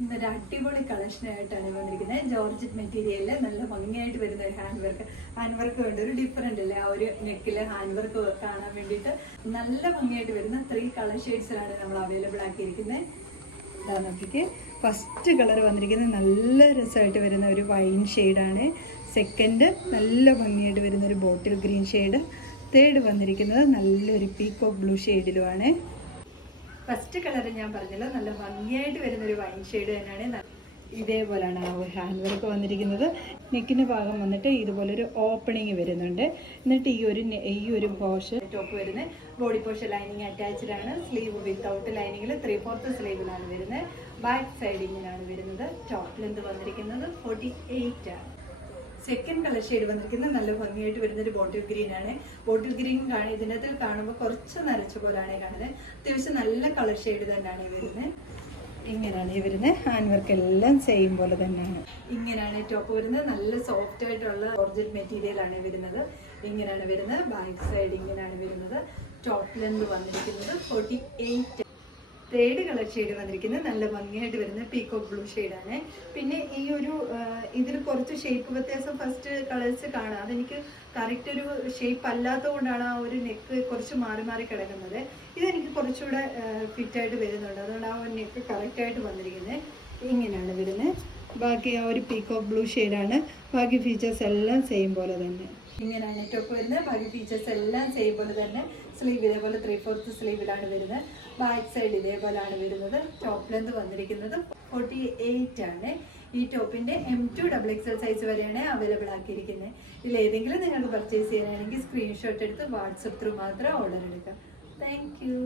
ഇന്നൊരു അടിപൊളി കളക്ഷനായിട്ടാണ് വന്നിരിക്കുന്നത്. ജോർജറ്റ് മെറ്റീരിയലിൽ നല്ല ഭംഗിയായിട്ട് വരുന്ന ഒരു ഹാൻഡ് വർക്ക് വേണ്ട ഒരു ഡിഫറെന്റ് അല്ലേ, ആ ഒരു നെക്കില് ഹാൻഡ് വർക്ക് കാണാൻ വേണ്ടിയിട്ട് നല്ല ഭംഗിയായിട്ട് വരുന്ന 3 കളർ ഷെയ്ഡ്സിലാണ് നമ്മൾ അവൈലബിൾ ആക്കിയിരിക്കുന്നത്. ഇതാ നോക്കിക്ക്, ഫസ്റ്റ് കളർ വന്നിരിക്കുന്നത് നല്ല രസമായിട്ട് വരുന്ന ഒരു വൈൻ ഷെയ്ഡാണ്. സെക്കൻഡ് നല്ല ഭംഗിയായിട്ട് വരുന്ന ഒരു ബോട്ടിൽ ഗ്രീൻ ഷെയ്ഡ്. തേർഡ് വന്നിരിക്കുന്നത് നല്ലൊരു പീക്കോക്ക് ബ്ലൂ ഷെയ്ഡിലുമാണ്. ഫസ്റ്റ് കളർ ഞാൻ പറഞ്ഞല്ലോ, നല്ല ഭംഗിയായിട്ട് വരുന്നൊരു വൈൻ ഷെയ്ഡ് തന്നെയാണ്. ഇതേപോലെയാണ് ആ ഹാൻഡ് വർക്ക് വന്നിരിക്കുന്നത്. നെക്കിൻ്റെ ഭാഗം വന്നിട്ട് ഇതുപോലൊരു ഓപ്പണിങ് വരുന്നുണ്ട്. എന്നിട്ട് ഈ ഒരു പോർഷൻ ടോപ്പ് വരുന്നത് ബോഡി പോർഷൻ ലൈനിങ് അറ്റാച്ച്ഡ് ആണ്. സ്ലീവ് വിത്തൗട്ട് ലൈനിങ്ങിൽ 3/4 സ്ലീവിലാണ് വരുന്നത്. ബാക്ക് സൈഡിങ്ങിനാണ് വരുന്നത്. ടോപ്പ് ലെന്ത് വന്നിരിക്കുന്നത് 48 ആണ്. സെക്കൻഡ് കളർ ഷെയ്ഡ് വന്നിരിക്കുന്നത് നല്ല ഭംഗിയായിട്ട് വരുന്നൊരു ബോട്ടിൽ ഗ്രീൻ ആണ്. ബോട്ടിൽ ഗ്രീൻ ഇതിനകത്ത് കാണുമ്പോൾ കുറച്ച് നരച്ച പോലാണ് കാണുന്നത്. അത്യാവശ്യം നല്ല കളർ ഷെയ്ഡ് തന്നെയാണ് വരുന്നത്. ഇങ്ങനെയാണ് വരുന്നത്. ഹാൻഡ് വർക്ക് എല്ലാം സെയിം പോലെ തന്നെയാണ്. ഇങ്ങനെയാണ് ടോപ്പ് വരുന്നത്. നല്ല സോഫ്റ്റ് ആയിട്ടുള്ള ഒറിജിനൽ മെറ്റീരിയൽ ആണ് വരുന്നത്. ഇങ്ങനെയാണ് വരുന്നത്. ബാക്ക് സൈഡ് ഇങ്ങനെയാണ് വരുന്നത്. ടോപ്പ് ലെന്ത് വന്നിരിക്കുന്നത് 48. തേർഡ് കളർ ഷെയ്ഡ് വന്നിരിക്കുന്നത് നല്ല ഭംഗിയായിട്ട് വരുന്ന പീക്കോക്ക് ബ്ലൂ ഷെയ്ഡാണ്. പിന്നെ ഈ ഒരു ഇതിൽ കുറച്ച് ഷേപ്പ് വ്യത്യാസം ഫസ്റ്റ് കളേഴ്സ് കാണാം. അതെനിക്ക് കറക്റ്റ് ഒരു ഷേപ്പ് അല്ലാത്തത് കൊണ്ടാണ് ആ ഒരു നെക്ക് കുറച്ച് മാറി മാറി കിടക്കുന്നത്. ഇതെനിക്ക് കുറച്ചുകൂടെ ഫിറ്റായിട്ട് വരുന്നുണ്ട്, അതുകൊണ്ട് ആ ഒരു നെക്ക് കറക്റ്റായിട്ട് വന്നിരിക്കുന്നത്. ഇങ്ങനെയാണ് വരുന്നത്. ബാക്കി ആ ഒരു പീക്കോക്ക് ബ്ലൂ ഷെയ്ഡാണ്. ബാക്കി ഫീച്ചേഴ്സ് എല്ലാം സെയിം പോലെ തന്നെ. ഇങ്ങനെയാണ് ടോപ്പ് വരുന്നത്. ബാക്കി ഫീച്ചേഴ്സ് എല്ലാം സെയിം പോലെ തന്നെ. സ്ലീവ് ഇതേപോലെ 3/4 സ്ലീവിലാണ് വരുന്നത്. ബാക്ക് സൈഡ് ഇതേപോലെയാണ് വരുന്നത്. ടോപ്പ് ലെന്ത് വന്നിരിക്കുന്നത് 48 ആണ്. ഈ ടോപ്പിന്റെ M2 XXL സൈസ് വരെയാണ് അവൈലബിൾ ആക്കിയിരിക്കുന്നത്. ഇതിൽ ഏതെങ്കിലും നിങ്ങൾക്ക് പർച്ചേസ് ചെയ്യാനാണെങ്കിൽ സ്ക്രീൻഷോട്ട് എടുത്ത് വാട്സപ്പ് ത്രൂ മാത്രം ഓർഡർ എടുക്കാം. Thank you.